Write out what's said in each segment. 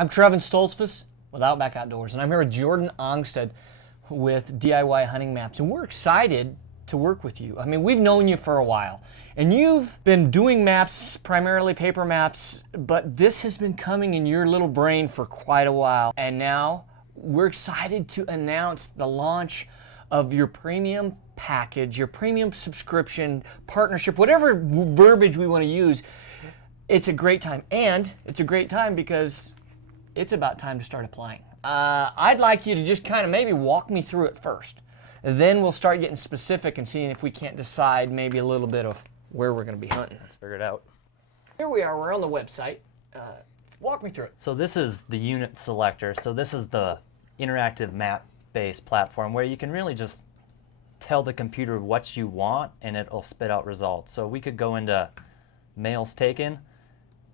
I'm Trevin Stoltzfus with Outback Outdoors, and I'm here with Jordan Ongstead with DIY Hunting Maps, and we're excited to work with you. I mean, we've known you for a while, and you've been doing maps, primarily paper maps, but this has been coming in your little brain for quite a while, and now we're excited to announce the launch of your premium package, your premium subscription, partnership, whatever verbiage we want to use. It's a great time, and it's a great time because it's about time to start applying. I'd like you to just kind of maybe walk me through it first. And then we'll start getting specific and seeing if we can't decide maybe a little bit of where we're going to be hunting. Let's figure it out. Here we are, we're on the website. Walk me through it. So this is the unit selector. So this is the interactive map-based platform where you can really just tell the computer what you want and it'll spit out results. So we could go into males taken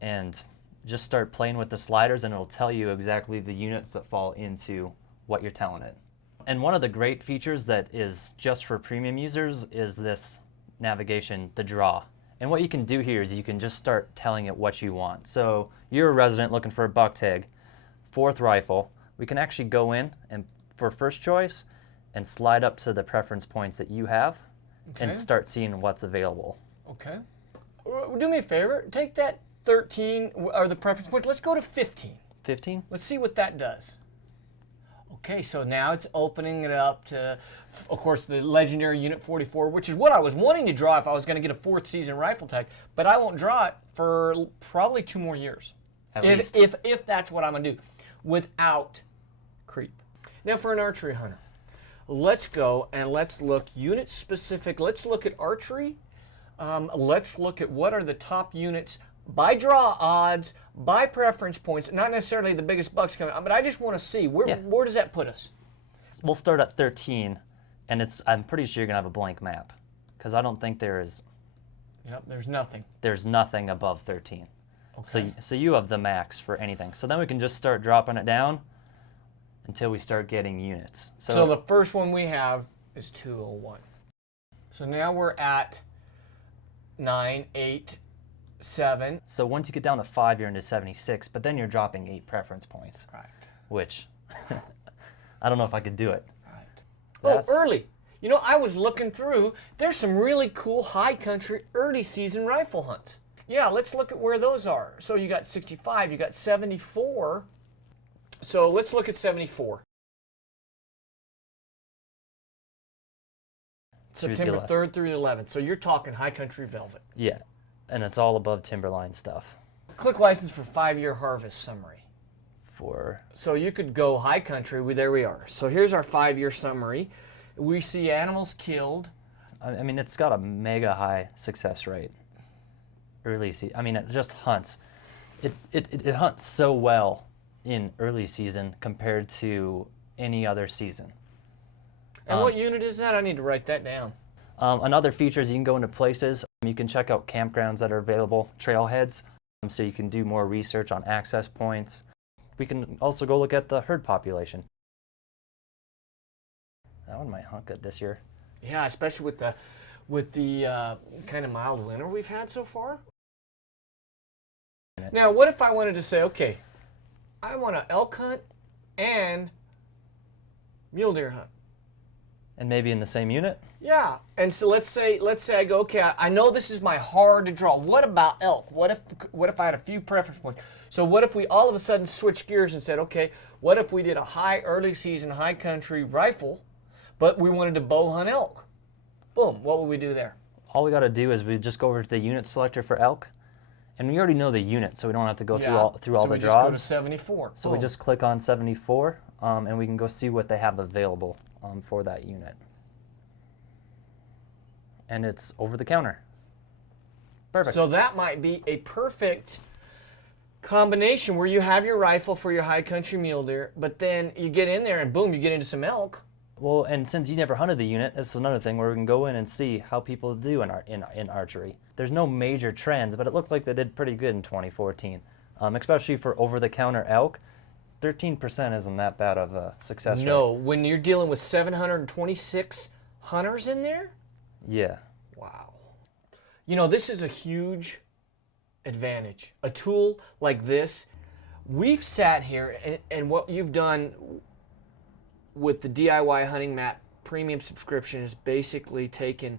and just start playing with the sliders and it'll tell you exactly the units that fall into what you're telling it. And one of the great features that is just for premium users is this navigation, the draw. And what you can do here is you can just start telling it what you want. So you're a resident looking for a buck tag, 4th rifle. We can actually go in and for first choice and slide up to the preference points that you have and start seeing what's available. Okay. Do me a favor, take that 13 or the preference points. Let's go to 15. 15? Let's see what that does. Okay, so now it's opening it up to, of course, the legendary Unit 44, which is what I was wanting to draw if I was going to get a 4th season rifle tag, but I won't draw it for probably 2 more years. At least. If that's what I'm going to do, without creep. Now for an archery hunter, let's go and let's look unit specific. Let's look at archery. Let's look at what are the top units by draw odds, by preference points, not necessarily the biggest bucks coming, but I just want to see where does that put us? We'll start at 13, and I'm pretty sure you're gonna have a blank map, because I don't think there is. Yep, there's nothing. There's nothing above 13. Okay. So you have the max for anything. So then we can just start dropping it down until we start getting units. So the first one we have is 201. So now we're at 9, 8, 7. So once you get down to 5, you're into 76, but then you're dropping 8 preference points. Right. Which, I don't know if I could do it. Right. Oh, early. You know, I was looking through. There's some really cool high country early season rifle hunts. Yeah, let's look at where those are. So you got 65, you got 74. So let's look at 74. September 3rd through the 11th. So you're talking high country velvet. Yeah. And it's all above timberline stuff. Click license for 5-year harvest summary. So you could go high country. There we are. So here's our 5-year summary. We see animals killed. I mean, it's got a mega high success rate. Early season. I mean, it just hunts. It hunts so well in early season compared to any other season. And what unit is that? I need to write that down. Another feature is you can go into places. You can check out campgrounds that are available, trailheads, so you can do more research on access points. We can also go look at the herd population. That one might hunt good this year. Yeah, especially with the kind of mild winter we've had so far. Now, what if I wanted to say, okay, I want to elk hunt and mule deer hunt? And maybe in the same unit? Yeah, and so let's say I go, okay, I know this is my hard to draw. What about elk? What if I had a few preference points? So what if we all of a sudden switched gears and said, okay, what if we did a high early season high country rifle, but we wanted to bow hunt elk? Boom, what would we do there? All we got to do is we just go over to the unit selector for elk, and we already know the unit, so we don't have to go through all the draws. So we just go to 74. So we just click on 74, and we can go see what they have available for that unit. And it's over the counter. Perfect. So that might be a perfect combination where you have your rifle for your high country mule deer, but then you get in there and boom, you get into some elk. Well, and since you never hunted the unit, that's another thing where we can go in and see how people do in archery. There's no major trends, but it looked like they did pretty good in 2014, especially for over-the-counter elk. 13% isn't that bad of a success rate. No, when you're dealing with 726 hunters in there? Yeah. Wow. You know, this is a huge advantage. A tool like this we've sat here and what you've done with the DIY hunting map premium subscription is basically taken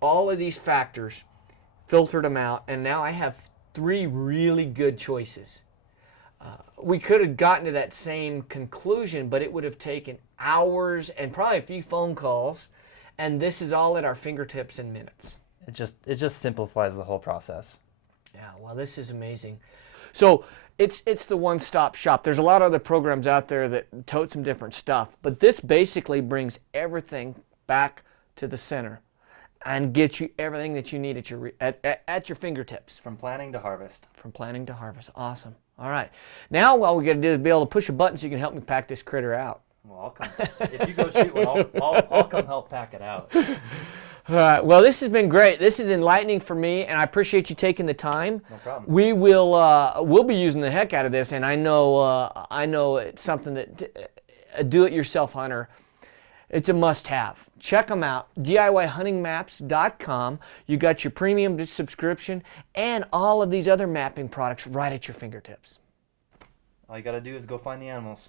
all of these factors, filtered them out, and now I have 3 really good choices. We could have gotten to that same conclusion, but it would have taken hours and probably a few phone calls, and this is all at our fingertips in minutes. It just simplifies the whole process. Yeah, well, this is amazing. So it's the one-stop shop. There's a lot of other programs out there that tote some different stuff, but this basically brings everything back to the center and gets you everything that you need at your fingertips. From planning to harvest. From planning to harvest. Awesome. All right. Now all we got to do is be able to push a button so you can help me pack this critter out. Well, I'll come. If you go shoot one, I'll come help pack it out. All right. Well, this has been great. This is enlightening for me, and I appreciate you taking the time. No problem. We will we'll be using the heck out of this, and I know it's something that a do-it-yourself hunter, it's a must-have. Check them out, DIYHuntingMaps.com. You got your premium subscription and all of these other mapping products right at your fingertips. All you got to do is go find the animals.